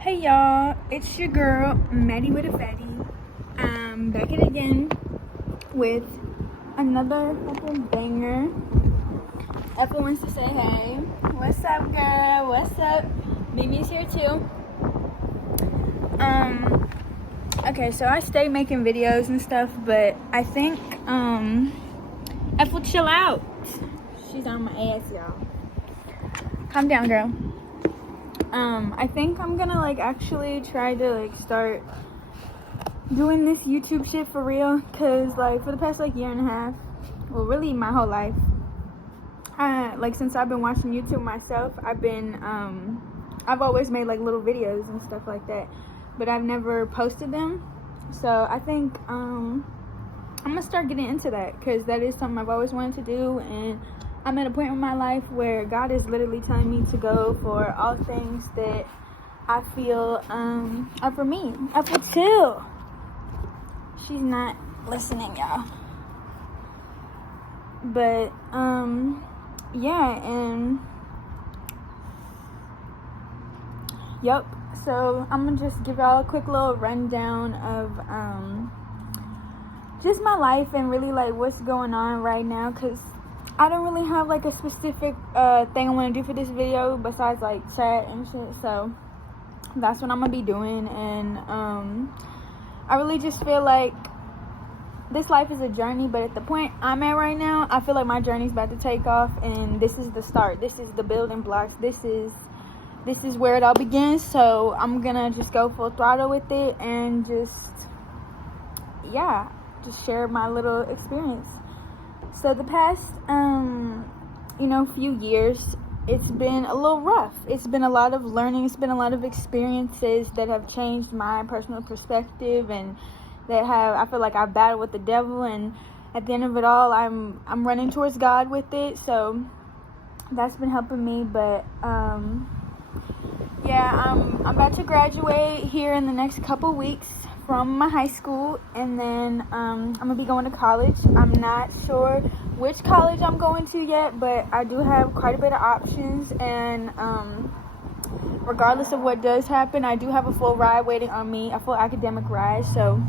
Hey y'all, it's your girl Maddie with a fatty. I'm back at it again with another fucking banger. Everyone wants to say hey. What's up, girl? What's up? Mimi's here too. Okay, so I stay making videos and stuff, but I think F will chill out. She's on my ass, y'all. Calm down, girl. I think I'm gonna actually try to start doing this YouTube shit for real, cause for the past year and a half, well, really my whole life, since I've been watching YouTube myself, I've always made little videos and stuff like that, but I've never posted them. So I think I'm gonna start getting into that, cause that is something I've always wanted to do, and I'm at a point in my life where God is literally telling me to go for all things that I feel are for me. I feel chill. She's not listening, y'all. But yeah, and yep. So I'm gonna just give y'all a quick little rundown of just my life and really what's going on right now, cause I don't really have a specific thing I want to do for this video besides chat and shit. So that's what I'm gonna be doing, and I really just feel like this life is a journey, but at the point I'm at right now, I feel like my journey's about to take off, and this is the start. This is the building blocks. This is where it all begins. So I'm gonna just go full throttle with it and just share my little experience. So the past, few years, it's been a little rough. It's been a lot of learning. It's been a lot of experiences that have changed my personal perspective, and I feel like I've battled with the devil, and at the end of it all, I'm running towards God with it. So that's been helping me. But I'm about to graduate here in the next couple weeks from my high school, and then I'm gonna be going to college. I'm not sure which college I'm going to yet, but I do have quite a bit of options, and regardless of what does happen, I do have a full ride waiting on me, a full academic ride, so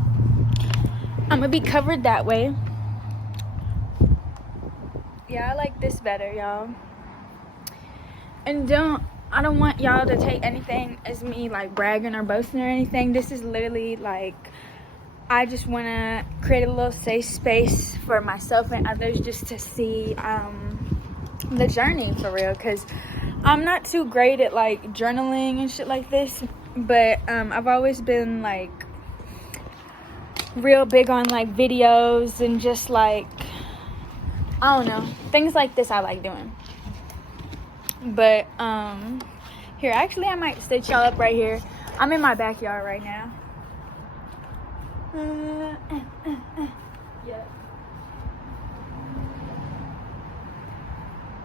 I'm gonna be covered that way. Yeah, I like this better, y'all. And I don't want y'all to take anything as me bragging or boasting or anything. This is literally I just want to create a little safe space for myself and others just to see the journey for real, because I'm not too great at journaling and shit like this, but I've always been real big on videos and just I don't know, things like this I like doing. But here, actually I might stitch y'all up right here. I'm in my backyard right now. Yeah.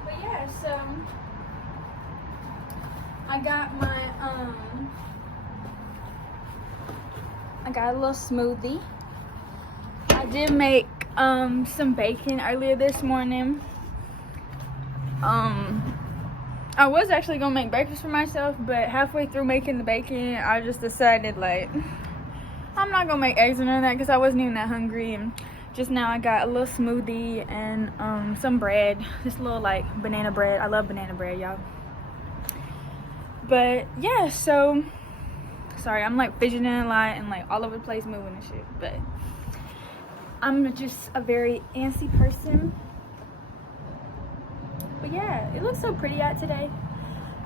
But yeah, so I got my I got a little smoothie. I did make some bacon earlier this morning. I was actually gonna make breakfast for myself, but halfway through making the bacon, I just decided I'm not gonna make eggs or none of that, because I wasn't even that hungry. And just now I got a little smoothie and some bread, this little banana bread. I love banana bread, y'all. But yeah, so sorry, I'm fidgeting a lot and all over the place moving and shit, but I'm just a very antsy person. But yeah, it looks so pretty out today.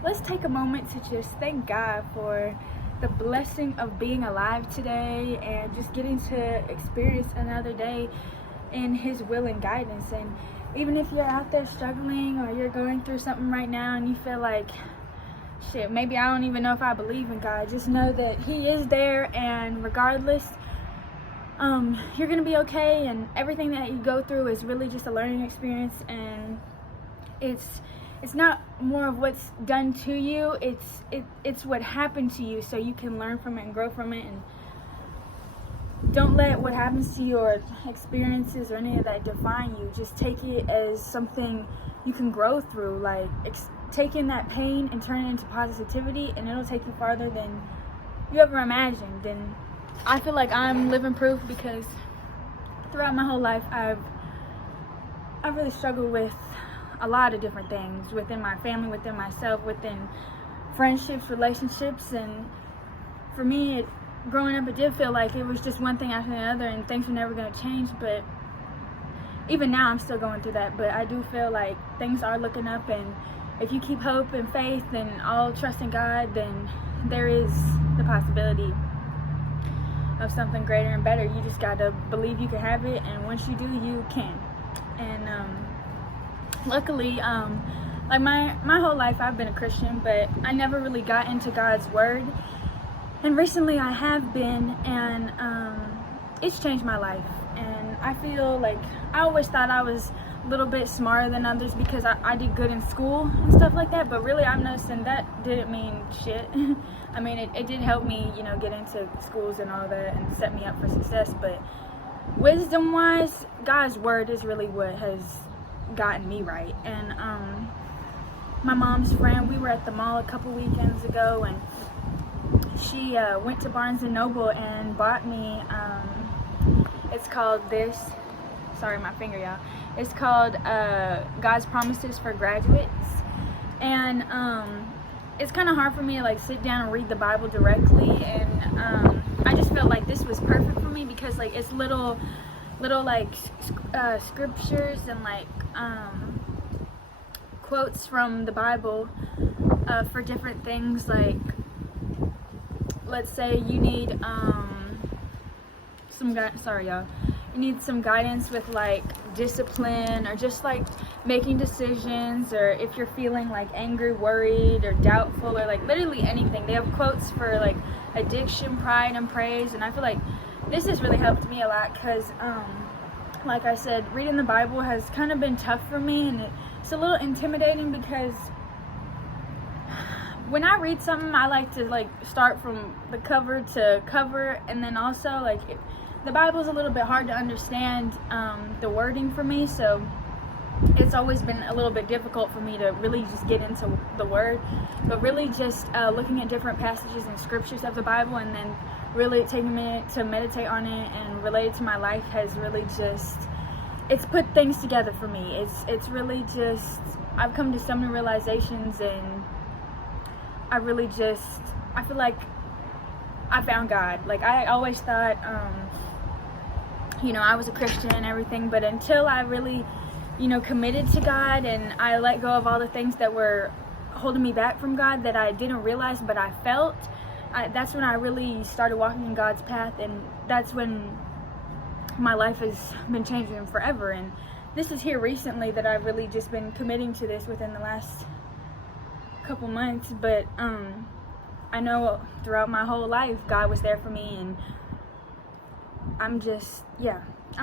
Let's take a moment to just thank God for the blessing of being alive today and just getting to experience another day in His will and guidance. And even if you're out there struggling or you're going through something right now and you feel shit, maybe I don't even know if I believe in God, just know that He is there, and regardless, you're gonna be okay, and everything that you go through is really just a learning experience, and it's not more of what's done to you, it's what happened to you, so you can learn from it and grow from it. And don't let what happens to you or experiences or any of that define you. Just take it as something you can grow through. Take in that pain and turn it into positivity, and it'll take you farther than you ever imagined. And I feel like I'm living proof, because throughout my whole life I've really struggled with a lot of different things within my family, within myself, within friendships, relationships. And for me, growing up, it did feel like it was just one thing after another and things were never going to change. But even now I'm still going through that, but I do feel like things are looking up, and if you keep hope and faith and all trust in God, then there is the possibility of something greater and better. You just got to believe you can have it, and once you do, you can. And luckily, like my whole life I've been a Christian, but I never really got into God's word. And recently I have been, and it's changed my life. And I feel like I always thought I was a little bit smarter than others because I did good in school and stuff like that, but really I'm noticing that didn't mean shit. I mean, it did help me, you know, get into schools and all that and set me up for success, but wisdom wise, God's word is really what has gotten me right. And my mom's friend, we were at the mall a couple weekends ago, and she went to Barnes & Noble and bought me, it's called sorry my finger, y'all. It's called God's Promises for Graduates. And it's kind of hard for me to like sit down and read the Bible directly, and I just felt like this was perfect for me because like it's little like scriptures and like quotes from the Bible for different things. Like, let's say you need you need some guidance with like discipline, or just like making decisions, or if you're feeling like angry, worried, or doubtful, or like literally anything. They have quotes for like addiction, pride, and praise. And I feel like this has really helped me a lot because like I said, reading the Bible has kind of been tough for me, and it's a little intimidating because when I read something, I like to like start from the cover to cover, and then also like the Bible's a little bit hard to understand, the wording for me, so it's always been a little bit difficult for me to really just get into the word. But really just looking at different passages and scriptures of the Bible, and then really taking a minute to meditate on it and relate it to my life has really just, it's put things together for me. It's really just, I've come to so many realizations, and I feel like I found God. Like, I always thought, you know, I was a Christian and everything, but until I really, you know, committed to God and I let go of all the things that were holding me back from God that I didn't realize but I felt, that's when I really started walking in God's path, and that's when my life has been changing forever. And this is here recently that I've really just been committing to this within the last couple months, but I know throughout my whole life God was there for me, and I'm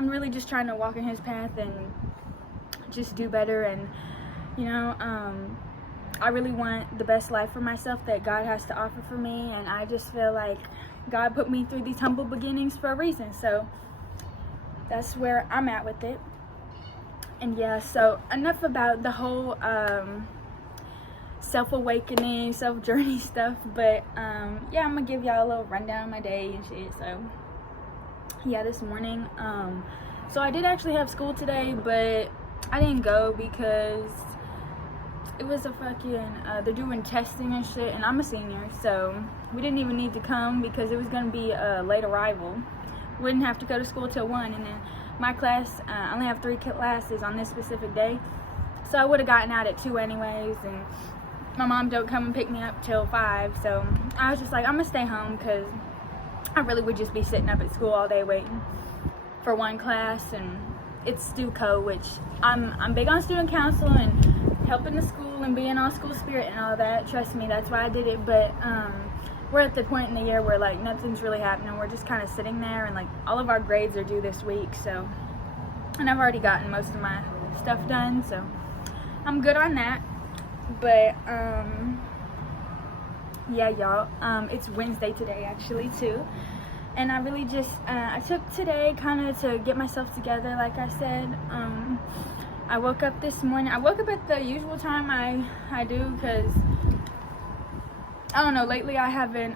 really just trying to walk in his path and just do better. And you know, I really want the best life for myself that God has to offer for me, and I just feel like God put me through these humble beginnings for a reason, so that's where I'm at with it. And yeah, so enough about the whole self-awakening, self-journey stuff, but yeah, I'm gonna give y'all a little rundown of my day and shit. So yeah, this morning, so I did actually have school today, but I didn't go because it was a fucking they're doing testing and shit, and I'm a senior, so we didn't even need to come because it was gonna be a late arrival. We didn't have to go to school till 1, and then my class, I only have 3 classes on this specific day, so I would have gotten out at 2 anyways, and my mom don't come and pick me up till 5, so I was just like, I'm gonna stay home because I really would just be sitting up at school all day waiting for one class. And it's StuCo, which I'm big on student council and helping the school and being on school spirit and all that. Trust me, that's why I did it. But we're at the point in the year where like nothing's really happening. We're just kind of sitting there, and like all of our grades are due this week, so, and I've already gotten most of my stuff done, so I'm good on that. But yeah, y'all, it's Wednesday today actually too, and I really just I took today kind of to get myself together. Like I said, I woke up this morning. I woke up at the usual time I do, because I don't know, lately I haven't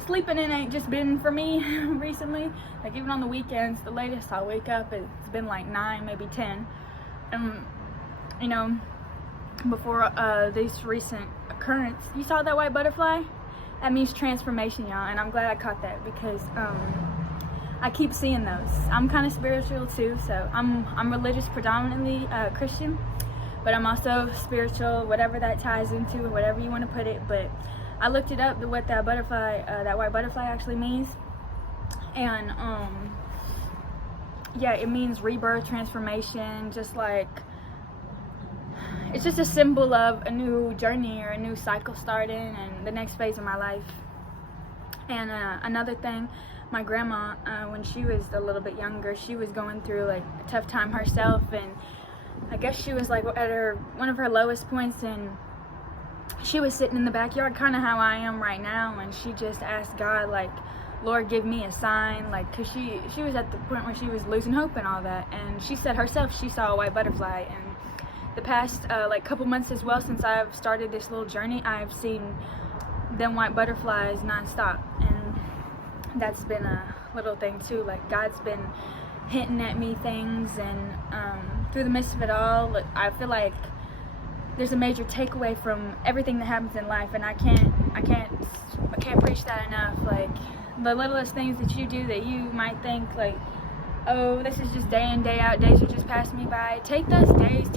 sleeping in ain't just been for me recently. Like, even on the weekends, the latest I'll wake up, it's been like 9, maybe 10. And, you know, before this recent occurrence, you saw that white butterfly? That means transformation, y'all, and I'm glad I caught that because I keep seeing those. I'm kind of spiritual too, so I'm religious, predominantly Christian, but I'm also spiritual, whatever that ties into, or whatever you want to put it. But I looked it up, what that butterfly, that white butterfly actually means, and yeah, it means rebirth, transformation, just like, it's just a symbol of a new journey or a new cycle starting and the next phase of my life. And another thing, my grandma, when she was a little bit younger, she was going through like a tough time herself, and I guess she was like at one of her lowest points, and she was sitting in the backyard, kind of how I am right now, and she just asked God, like, Lord, give me a sign, like, because she was at the point where she was losing hope and all that, and she said herself she saw a white butterfly. And the past like couple months as well, since I've started this little journey, I've seen them white butterflies nonstop, and that's been a little thing too. Like, God's been hinting at me things, and through the midst of it all, I feel like there's a major takeaway from everything that happens in life, and I can't preach that enough. Like, the littlest things that you do that you might think like, oh, this is just day in, day out, days are just passing me by. Take those days,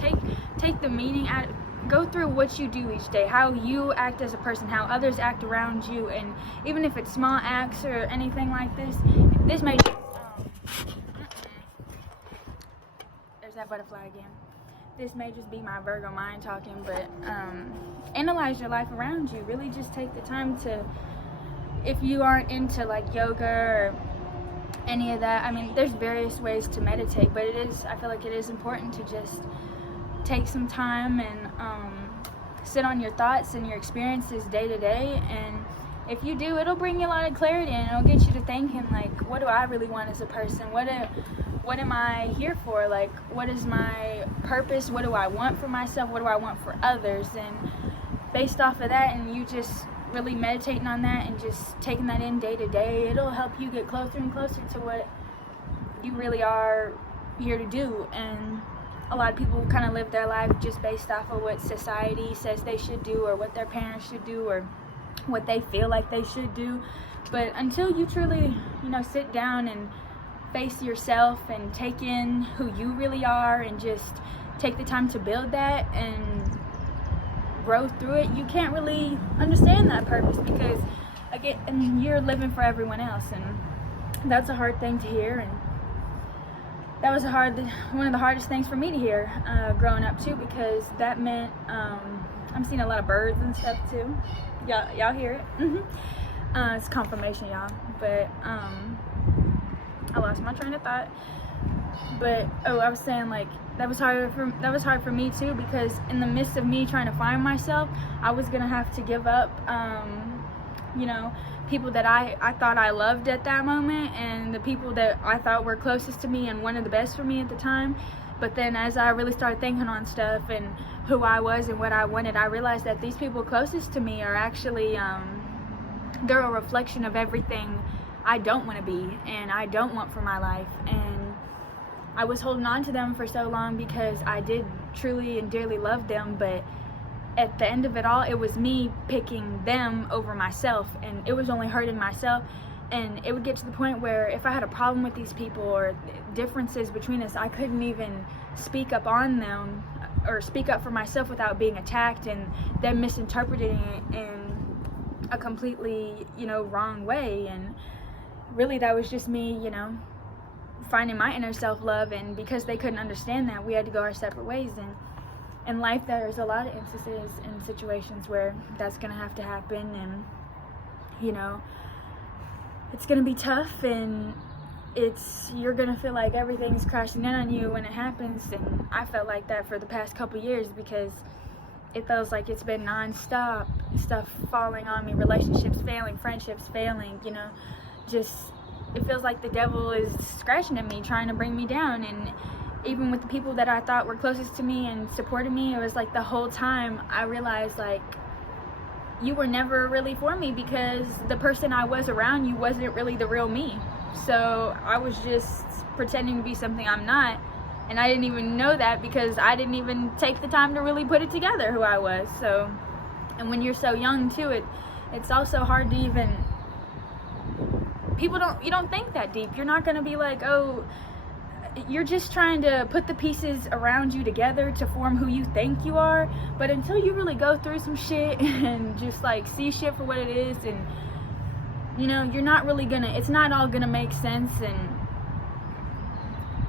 take the meaning out, go through what you do each day, how you act as a person, how others act around you, and even if it's small acts or anything like this may just, there's that butterfly again. This may just be my Virgo mind talking, but analyze your life around you. Really just take the time to, if you aren't into like yoga or any of that, I mean, there's various ways to meditate, but I feel like it is important to just take some time and sit on your thoughts and your experiences day to day. And if you do, it'll bring you a lot of clarity, and it'll get you to thinking, like, what do I really want as a person? What am I here for? Like, what is my purpose? What do I want for myself? What do I want for others? And based off of that, and you just really meditating on that and just taking that in day to day, it'll help you get closer and closer to what you really are here to do. And a lot of people kind of live their life just based off of what society says they should do, or what their parents should do, or what they feel like they should do. But until you truly, sit down and face yourself and take in who you really are and just take the time to build that and grow through it, you can't really understand that purpose, because again, you're living for everyone else, and that's a hard thing to hear. And that was one of the hardest things for me to hear growing up too, because that meant I'm seeing a lot of birds and stuff too. Y'all hear it? It's confirmation, y'all. But I lost my train of thought. But I was saying, like, that was hard for me too, because in the midst of me trying to find myself, I was gonna have to give up people that I thought I loved at that moment, and the people that I thought were closest to me and wanted the best for me at the time. But then as I really started thinking on stuff and who I was and what I wanted, I realized that these people closest to me are actually they're a reflection of everything I don't want to be and I don't want for my life. And I was holding on to them for so long because I did truly and dearly love them, but at the end of it all, it was me picking them over myself, and it was only hurting myself. And it would get to the point where if I had a problem with these people or differences between us, I couldn't even speak up on them or speak up for myself without being attacked and them misinterpreting it in a completely, wrong way. And really that was just me, finding my inner self-love, and because they couldn't understand that, we had to go our separate ways. And in life, there's a lot of instances and situations where that's gonna have to happen, and it's gonna be tough, and you're gonna feel like everything's crashing in on you when it happens. And I felt like that for the past couple years, because it feels like it's been non-stop stuff falling on me, relationships failing, friendships failing, it feels like the devil is scratching at me, trying to bring me down. And even with the people that I thought were closest to me and supported me, it was like the whole time I realized, like, you were never really for me, because the person I was around you wasn't really the real me. So I was just pretending to be something I'm not, and I didn't even know that, because I didn't even take the time to really put it together who I was. So, and when you're so young too, it's also hard to even, you don't think that deep. You're not going to be like, oh, you're just trying to put the pieces around you together to form who you think you are. But until you really go through some shit and just like see shit for what it is, and you know, you're not really gonna, it's not all gonna make sense, and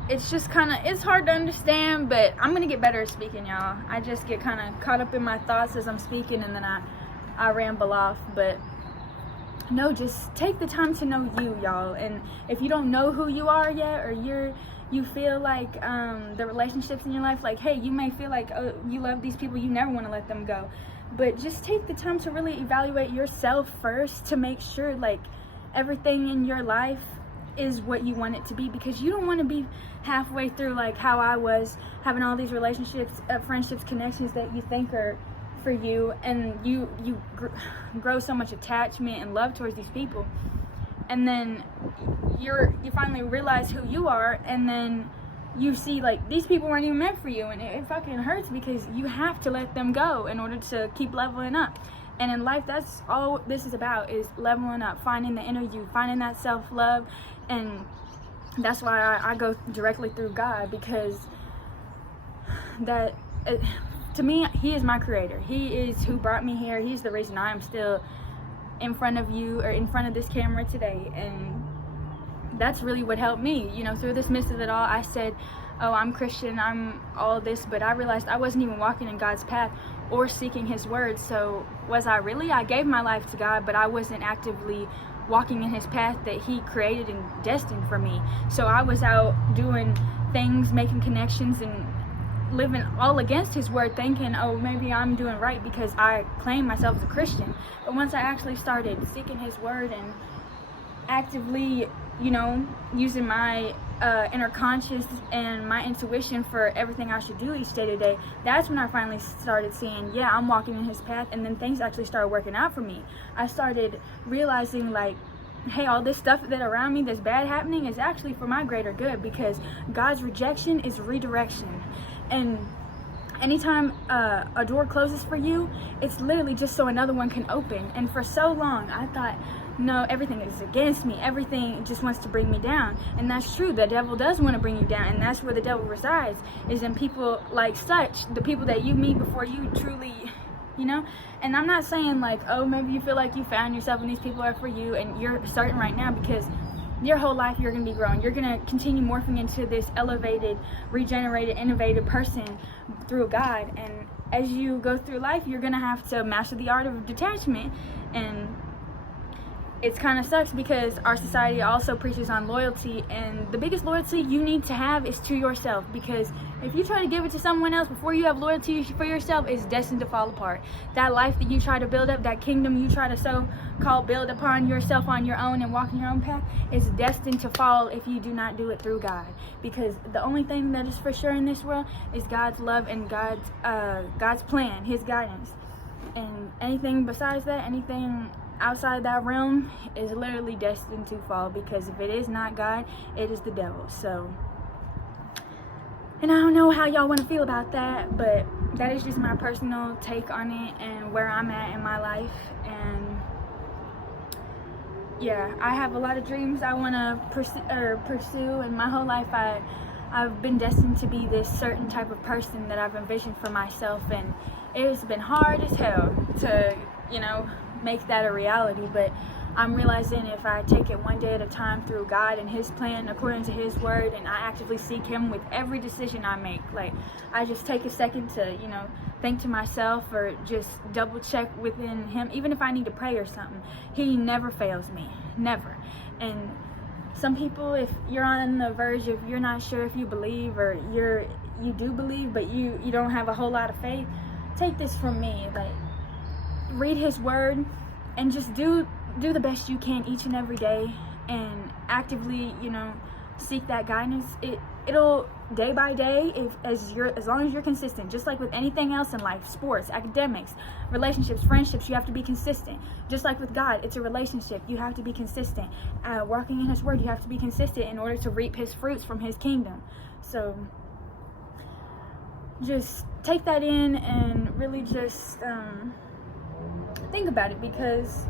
it's just kind of, it's hard to understand. But I'm gonna get better at speaking, y'all. I just get kind of caught up in my thoughts as I'm speaking, and then I ramble off. But no, just take the time to know you, y'all. And if you don't know who you are yet, or you feel like the relationships in your life, like, hey, you may feel like, oh, you love these people, you never want to let them go. But just take the time to really evaluate yourself first, to make sure like everything in your life is what you want it to be, because you don't want to be halfway through like how I was, having all these relationships, friendships, connections that you think are for you, and you grow so much attachment and love towards these people, and then you finally realize who you are, and then you see like these people weren't even meant for you, and it fucking hurts, because you have to let them go in order to keep leveling up. And in life, that's all this is about, is leveling up, finding the inner you, finding that self-love. And that's why I go directly through God, because to me, he is my creator. He is who brought me here. He's the reason I am still in front of you, or in front of this camera today. And that's really what helped me, you know, through this midst of it all. I said, oh, I'm Christian, I'm all this, but I realized I wasn't even walking in God's path or seeking his word. So was I really? I gave my life to God, but I wasn't actively walking in his path that he created and destined for me. So I was out doing things, making connections, and living all against his word, thinking, oh, maybe I'm doing right because I claim myself as a Christian. But once I actually started seeking his word and actively, you know, using my inner conscious and my intuition for everything I should do each day to day, that's when I finally started seeing, yeah, I'm walking in his path. And then things actually started working out for me. I started realizing like, hey, all this stuff that around me that's bad happening is actually for my greater good, because God's rejection is redirection. And anytime a door closes for you, it's literally just so another one can open. And for so long I thought, no, everything is against me, everything just wants to bring me down. And that's true, the devil does want to bring you down, and that's where the devil resides, is in people like such, the people that you meet before you truly, you know. And I'm not saying like, oh, maybe you feel like you found yourself and these people are for you, and you're certain right now, because your whole life you're going to be growing. You're going to continue morphing into this elevated, regenerated, innovative person through God. And as you go through life, you're going to have to master the art of detachment. And it's kind of sucks, because our society also preaches on loyalty, and the biggest loyalty you need to have is to yourself, because if you try to give it to someone else before you have loyalty for yourself, it's destined to fall apart. That life that you try to build up, that kingdom you try to so-called build upon yourself on your own and walk in your own path, is destined to fall if you do not do it through God. Because the only thing that is for sure in this world is God's love and God's plan, his guidance. And anything besides that, anything outside that realm, is literally destined to fall, because if it is not God, it is the devil. So, and I don't know how y'all want to feel about that, but that is just my personal take on it and where I'm at in my life. And yeah, I have a lot of dreams I want to pursue, and my whole life I've been destined to be this certain type of person that I've envisioned for myself, and it has been hard as hell to, you know, make that a reality. But I'm realizing if I take it one day at a time through God and his plan according to his word, and I actively seek him with every decision I make, like I just take a second to, you know, think to myself, or just double check within him, even if I need to pray or something, he never fails me, never. And some people, if you're on the verge of, you're not sure if you believe, or you do believe but you don't have a whole lot of faith, take this from me, like, read his word and just do the best you can each and every day, and actively, you know, seek that guidance. It'll day by day, as long as you're consistent, just like with anything else in life, sports, academics, relationships, friendships, you have to be consistent. Just like with God, it's a relationship. You have to be consistent. Walking in his word, you have to be consistent in order to reap his fruits from his kingdom. So just take that in and really just think about it, because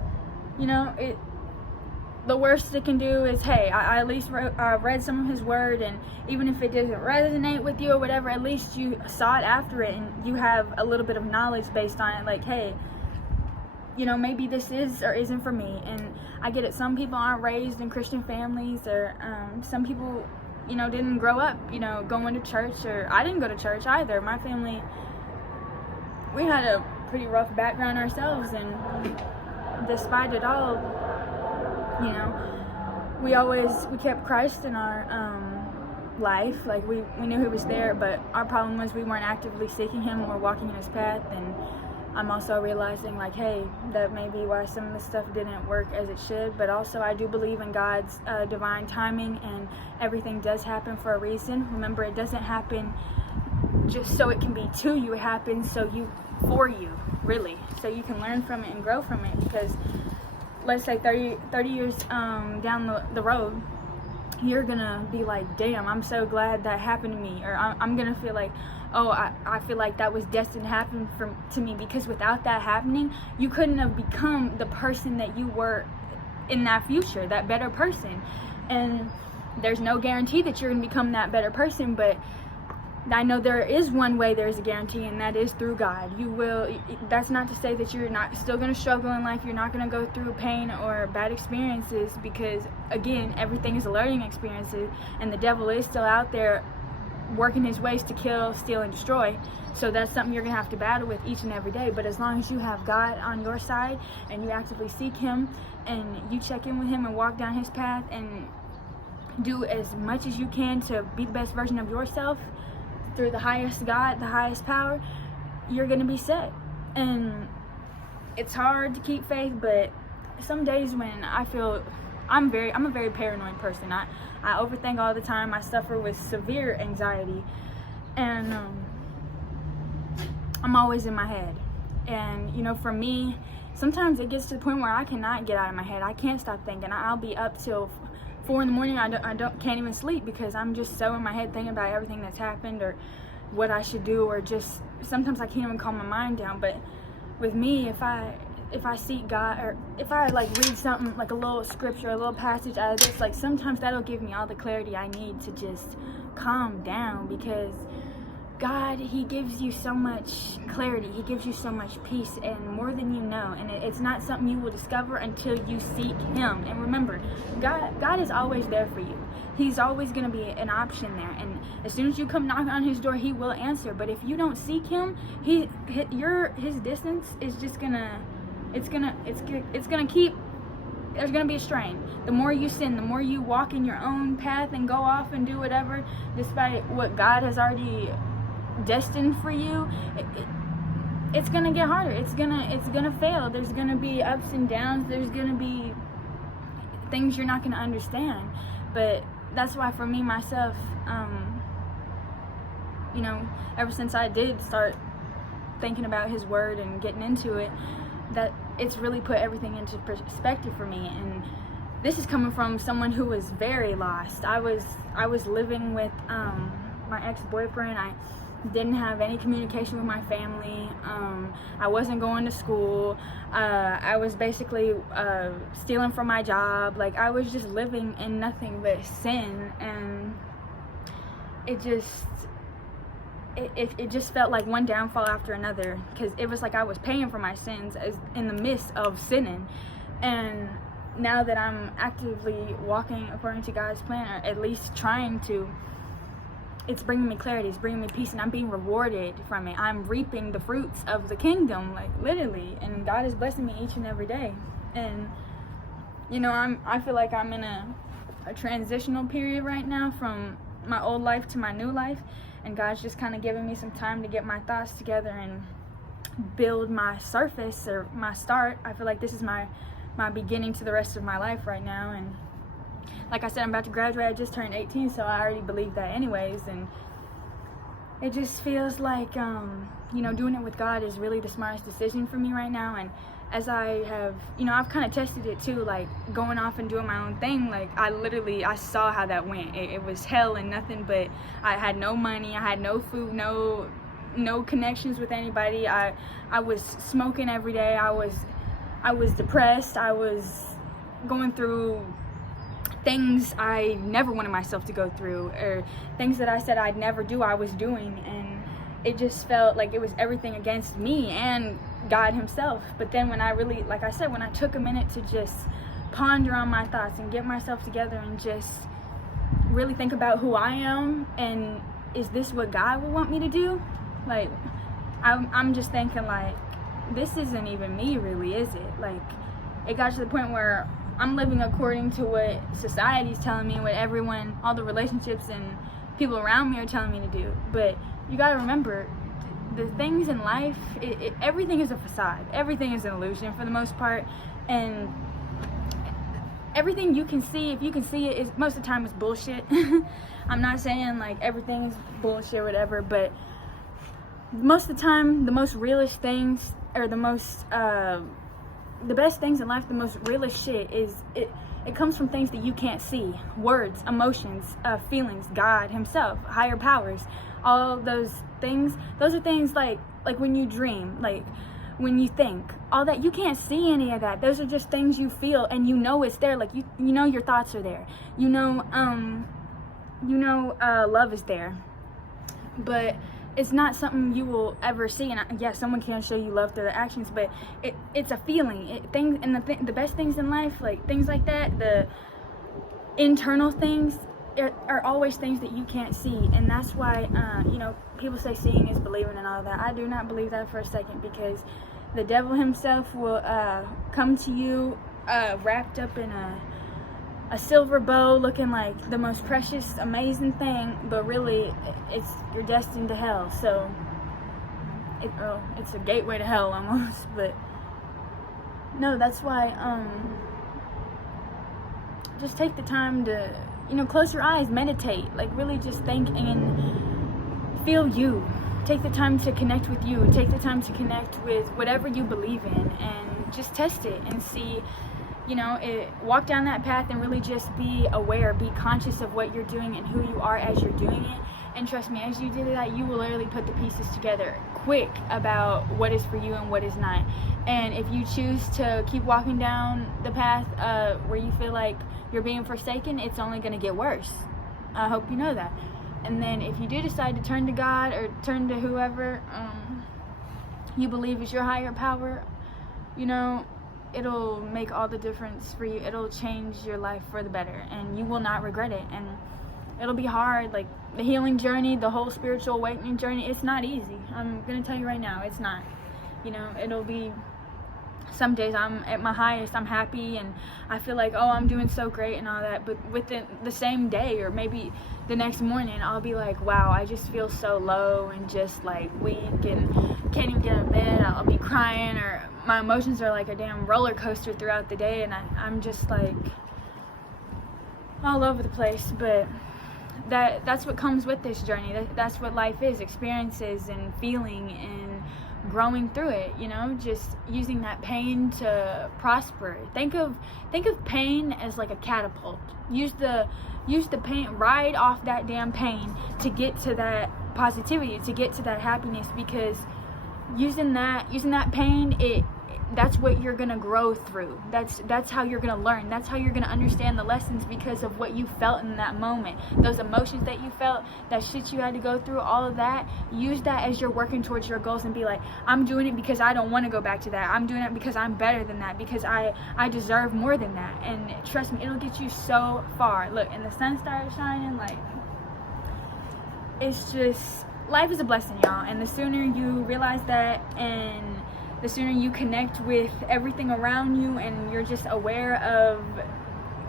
the worst it can do is, hey, I at least read some of his word, and even if it doesn't resonate with you or whatever, at least you sought after it and you have a little bit of knowledge based on it, like, hey, maybe this is or isn't for me. And I get it, some people aren't raised in Christian families, or some people didn't grow up going to church, or I didn't go to church either. My family, we had a pretty rough background ourselves, and despite it all, we kept Christ in our life. Like, we knew he was there, but our problem was we weren't actively seeking him or walking in his path. And I'm also realizing, like, hey, that may be why some of this stuff didn't work as it should. But also, I do believe in God's divine timing, and everything does happen for a reason. Remember, it doesn't happen just so it can be to you. It happens for you, really, so you can learn from it and grow from it. Because let's say 30 years down the road, you're gonna be like, damn, I'm so glad that happened to me. Or I'm gonna feel like, oh, I feel like that was destined to happen to me, because without that happening, you couldn't have become the person that you were in that future, that better person. And there's no guarantee that you're gonna become that better person, but I know there is one way there's a guarantee, and that is through God. You will. That's not to say that you're not still going to struggle in life. You're not going to go through pain or bad experiences, because, again, everything is a learning experience, and the devil is still out there working his ways to kill, steal, and destroy. So that's something you're going to have to battle with each and every day. But as long as you have God on your side, and you actively seek him, and you check in with him and walk down his path, and do as much as you can to be the best version of yourself, through the highest God, the highest power, you're gonna be set. And it's hard to keep faith, but some days when I feel I'm a very paranoid person. I overthink all the time. I suffer with severe anxiety, and I'm always in my head. And for me, sometimes it gets to the point where I cannot get out of my head. I can't stop thinking. I'll be up till 4 in the morning. Can't even sleep, because I'm just so in my head thinking about everything that's happened, or what I should do, or just sometimes I can't even calm my mind down. But with me, if I seek God, or if I read something like a little scripture, a little passage out of this, like, sometimes that'll give me all the clarity I need to just calm down, because God, he gives you so much clarity. He gives you so much peace, and more than you know. And it's not something you will discover until you seek him. And remember, God is always there for you. He's always going to be an option there. And as soon as you come knock on his door, he will answer. But if you don't seek him, his distance is just it's gonna keep. There's gonna be a strain. The more you sin, the more you walk in your own path and go off and do whatever, despite what God has already destined for you, it's gonna get harder. It's gonna fail. There's gonna be ups and downs. There's gonna be things you're not gonna understand. But that's why, for me myself, ever since I did start thinking about his word and getting into it, that it's really put everything into perspective for me. And this is coming from someone who was very lost. I was living with my ex-boyfriend. I didn't have any communication with my family. I wasn't going to school. I was basically stealing from my job. Like, I was just living in nothing but sin, and it just felt like one downfall after another, because it was like I was paying for my sins as in the midst of sinning. And now that I'm actively walking according to God's plan, or at least trying to, it's bringing me clarity, it's bringing me peace, and I'm being rewarded from it. I'm reaping the fruits of the kingdom, like, literally, and God is blessing me each and every day. And I feel like I'm in a transitional period right now from my old life to my new life, and God's just kind of giving me some time to get my thoughts together and build my surface, or my start. I feel like this is my beginning to the rest of my life right now, and like I said, I'm about to graduate. I just turned 18, so I already believe that anyways. And it just feels like, you know, doing it with God is really the smartest decision for me right now. And as I have, you know, I've kind of tested it too, like going off and doing my own thing. Like I saw how that went. It was hell and nothing but, I had no money, I had no food, no connections with anybody. I was smoking every day. I was depressed. I was going through things I never wanted myself to go through, or things that I said I'd never do, I was doing. And it just felt like it was everything against me and God himself. But then when I really, like I said, when I took a minute to just ponder on my thoughts and get myself together and just really think about who I am, and is this what God would want me to do? Like, I'm just thinking, like, this isn't even me, really, is it? Like, it got to the point where I'm living according to what society's telling me, what everyone, all the relationships and people around me are telling me to do. But you gotta remember, the things in life, everything is a facade. Everything is an illusion for the most part. And everything you can see, if you can see it, is most of the time it's bullshit. I'm not saying like everything is bullshit or whatever, but most of the time, the most realist things, or the best things in life, the most realist shit is, it comes from things that you can't see. Words, emotions, feelings, God himself, higher powers, all those things. Those are things like when you dream, like when you think, all that, you can't see any of that. Those are just things you feel, and you know it's there. Like you know your thoughts are there. You know love is there. But it's not something you will ever see. And yeah, someone can show you love through their actions, but it's a feeling. The best things in life, like things like that, the internal things are always things that you can't see. And that's why, you know, people say seeing is believing and all that. I do not believe that for a second, because the devil himself will come to you wrapped up in a silver bow, looking like the most precious, amazing thing, but really you're destined to hell. So it's a gateway to hell almost. But no, that's why just take the time to, you know, close your eyes, meditate, like really just think and feel you. Take the time to connect with you. Take the time to connect with whatever you believe in, and just test it and see. You know, walk down that path and really just be aware, be conscious of what you're doing and who you are as you're doing it. And trust me, as you do that, you will literally put the pieces together quick about what is for you and what is not. And if you choose to keep walking down the path where you feel like you're being forsaken, it's only going to get worse. I hope you know that. And then if you do decide to turn to God or turn to whoever you believe is your higher power, you know, it'll make all the difference for you. It'll change your life for the better, and you will not regret it. And it'll be hard, like the healing journey, the whole spiritual awakening journey. It's not easy. I'm gonna tell you right now, it's not. You know, it'll be, some days I'm at my highest, I'm happy, and I feel like, oh, I'm doing so great and all that. But within the same day, or maybe the next morning, I'll be like, wow, I just feel so low and just like weak and can't even get out of bed. I'll be crying, or my emotions are like a damn roller coaster throughout the day, and I'm just like all over the place. But that's what comes with this journey. That's what life is, experiences and feeling and growing through it, you know, just using that pain to prosper. Think of pain as like a catapult. Use the pain, ride off that damn pain to get to that positivity, to get to that happiness, because using that pain, that's what you're gonna grow through. That's how you're gonna learn. That's how you're gonna understand the lessons, because of what you felt in that moment. Those emotions that you felt, that shit you had to go through, all of that. Use that as you're working towards your goals, and be like, I'm doing it because I don't want to go back to that. I'm doing it because I'm better than that, because I deserve more than that. And trust me, it'll get you so far. Look, and the sun started shining. Like, it's just, life is a blessing, y'all. And the sooner you realize that, and the sooner you connect with everything around you, and you're just aware of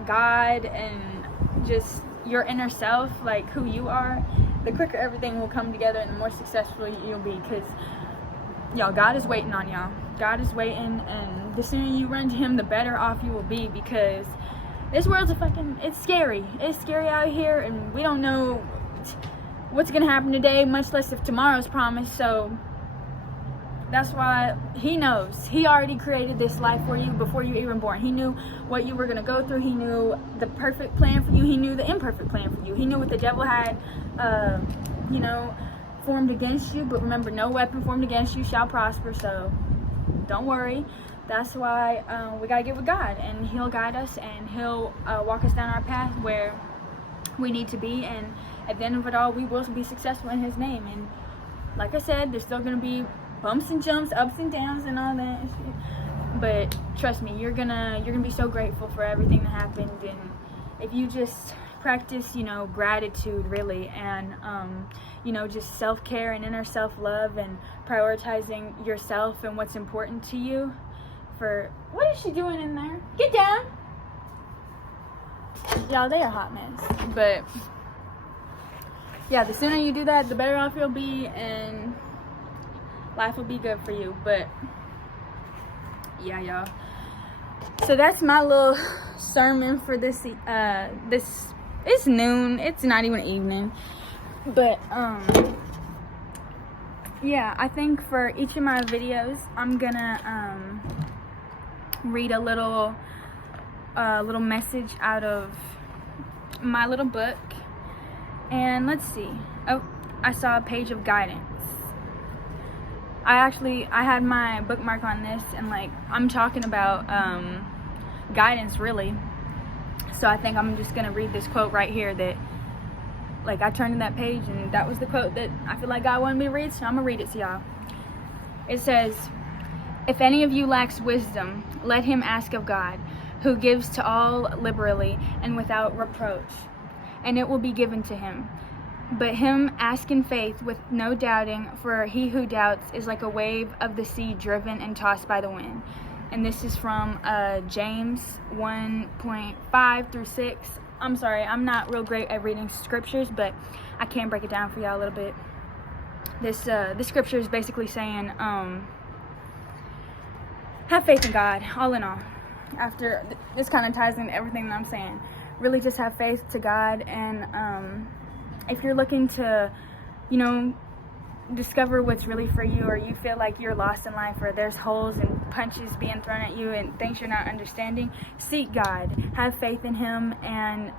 God and just your inner self, like who you are, the quicker everything will come together and the more successful you'll be. Because, y'all, God is waiting on y'all. God is waiting, and the sooner you run to him, the better off you will be, because This world's it's scary. It's scary out here, and we don't know what's gonna happen today, much less if tomorrow's promised. So that's why he knows. He already created this life for you before you were even born. He knew what you were gonna go through. He knew the perfect plan for you. He knew the imperfect plan for you. He knew what the devil had, formed against you. But remember, no weapon formed against you shall prosper. So don't worry. That's why we gotta get with God, and He'll guide us, and He'll walk us down our path where we need to be. And at the end of it all, we will be successful in His name. And like I said, there's still gonna be bumps and jumps, ups and downs, and all that shit. But trust me, you're gonna be so grateful for everything that happened. And if you just practice, gratitude really, and just self-care and inner self-love, and prioritizing yourself and what's important to you. What is she doing in there? Get down! Y'all, they are a hot mess. But yeah, the sooner you do that, the better off you'll be, and life will be good for you. But yeah, y'all. So that's my little sermon for this. It's noon. It's not even evening. But yeah, I think for each of my videos, I'm gonna read a little message out of my little book. And let's see. Oh, I saw a page of guidance. I had my bookmark on this, and I'm talking about guidance really. So I think I'm just gonna read this quote right here that I turned in that page, and that was the quote that I feel like God wanted me to read, so I'm gonna read it to y'all. It says, "If any of you lacks wisdom, let him ask of God, who gives to all liberally and without reproach, and it will be given to him. But him ask in faith with no doubting, for he who doubts is like a wave of the sea driven and tossed by the wind." And this is from James 1.5 through 6. I'm sorry, I'm not real great at reading scriptures, but I can break it down for y'all a little bit. This scripture is basically saying, have faith in God, all in all. After this kind of ties into everything that I'm saying. Really just have faith to God, and if you're looking to, discover what's really for you, or you feel like you're lost in life, or there's holes and punches being thrown at you and things you're not understanding, seek God, have faith in Him, and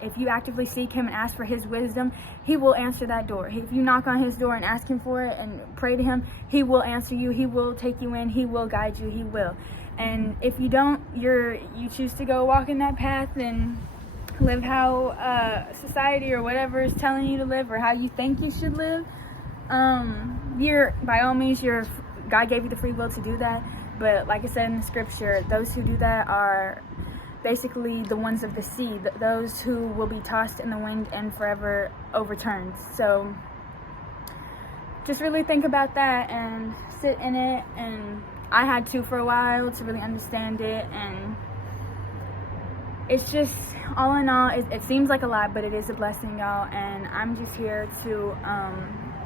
if you actively seek Him and ask for His wisdom, He will answer that door. If you knock on His door and ask Him for it and pray to Him, He will answer you, He will take you in, He will guide you, He will. And if you don't, you choose to go walk in that path and live how society or whatever is telling you to live, or how you think you should live, by all means, God gave you the free will to do that. But like I said in the scripture, those who do that are basically the ones of the sea, those who will be tossed in the wind and forever overturned. So just really think about that and sit in it. And I had to for a while to really understand it. And it's just, all in all, it seems like a lot, but it is a blessing, y'all. And I'm just here to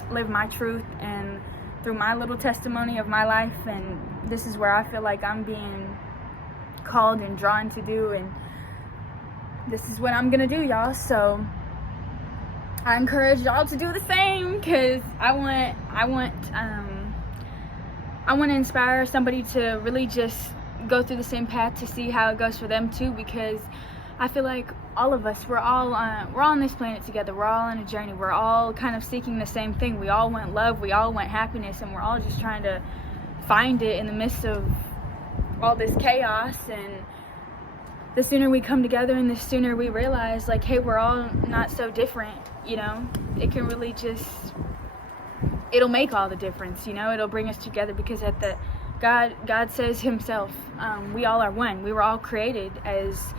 live my truth, and through my little testimony of my life, and this is where I feel like I'm being called and drawn to do, and this is what I'm gonna do, y'all. So I encourage y'all to do the same, because I want to inspire somebody to really just go through the same path to see how it goes for them too, because I feel like all of us, we're all on this planet together. We're all on a journey. We're all kind of seeking the same thing. We all want love. We all want happiness, and we're all just trying to find it in the midst of all this chaos. And the sooner we come together, and the sooner we realize, hey, we're all not so different. It can really it'll make all the difference. It'll bring us together, because God says Himself, we all are one. We were all created as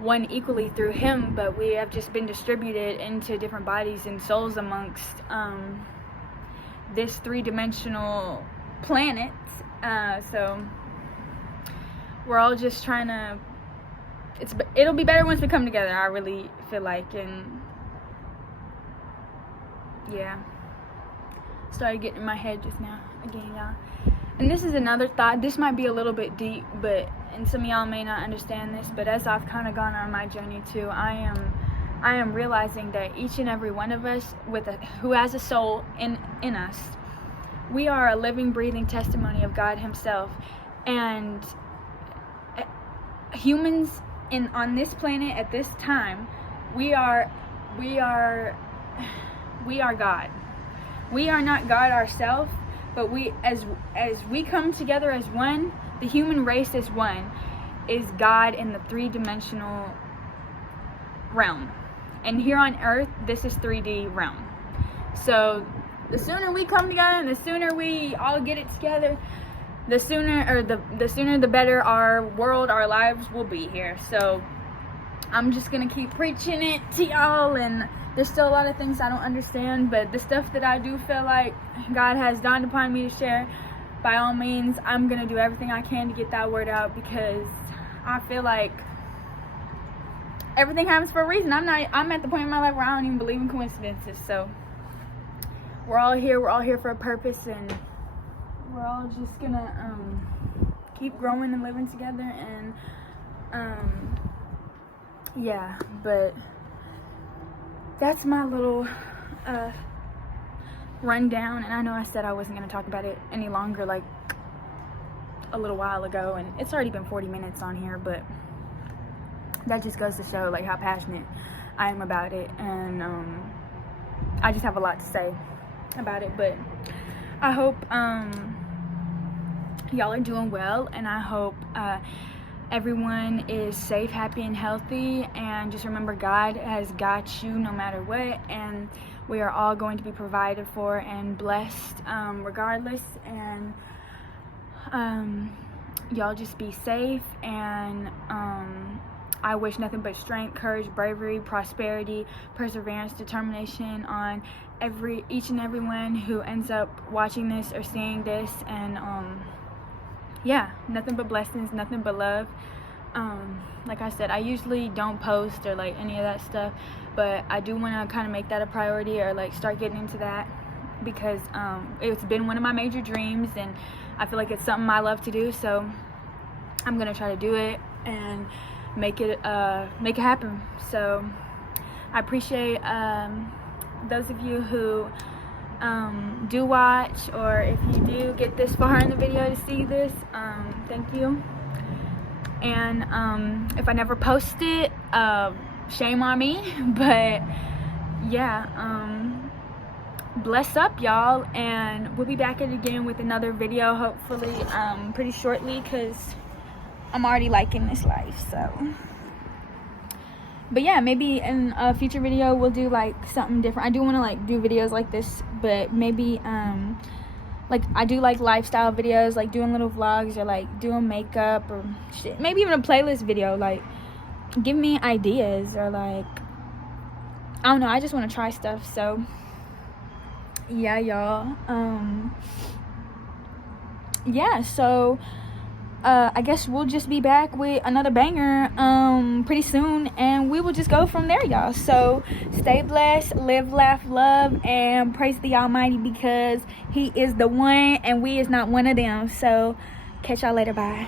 one equally through Him, but we have just been distributed into different bodies and souls amongst this three-dimensional planet. So we're all just trying to, it'll be better once we come together, I really feel like. And yeah, started getting in my head just now again, y'all. And this is another thought. This might be a little bit deep, but and some of y'all may not understand this, but as I've kind of gone on my journey too, I am realizing that each and every one of us who has a soul in us, we are a living, breathing testimony of God himself. And humans on this planet at this time, we are God. We are not God ourselves, but as we come together as one, the human race as one is God in the three-dimensional realm. And here on earth, this is 3D realm. So the sooner we come together and the sooner we all get it together, the sooner the better our world, our lives will be here. So I'm just gonna keep preaching it to y'all, and there's still a lot of things I don't understand, but the stuff that I do feel like God has dawned upon me to share, by all means, I'm gonna do everything I can to get that word out, because I feel like everything happens for a reason. I'm at the point in my life where I don't even believe in coincidences. So we're all here for a purpose, and we're all just gonna keep growing and living together. And yeah, but that's my little rundown. And I know I said I wasn't gonna talk about it any longer, like a little while ago, and it's already been 40 minutes on here, but that just goes to show like how passionate I am about it. And I just have a lot to say about it. But I hope y'all are doing well, and I hope everyone is safe, happy, and healthy. And just remember, God has got you no matter what, and we are all going to be provided for and blessed regardless. And y'all just be safe, and I wish nothing but strength, courage, bravery, prosperity, perseverance, determination on each and everyone who ends up watching this or seeing this. And yeah, nothing but blessings, nothing but love. Like I said, I usually don't post or like any of that stuff, but I do want to kind of make that a priority, or like start getting into that, because it's been one of my major dreams, and I feel like it's something I love to do. So I'm gonna try to do it and make it happen. So I appreciate those of you who do watch, or if you do get this far in the video to see this, thank you. And if I never post it, shame on me. But yeah, bless up, y'all, and we'll be back at it again with another video, hopefully pretty shortly, because I'm already liking this life. So but yeah, maybe in a future video we'll do like something different. I do want to like do videos like this, but maybe like I do like lifestyle videos, like doing little vlogs, or like doing makeup, or shit. Maybe even a playlist video. Like give me ideas, or like I don't know, I just want to try stuff. So yeah, y'all, yeah, so I guess we'll just be back with another banger pretty soon, and we will just go from there, y'all. So stay blessed, live, laugh, love, and praise the Almighty, because he is the one and we is not one of them. So catch y'all later. Bye.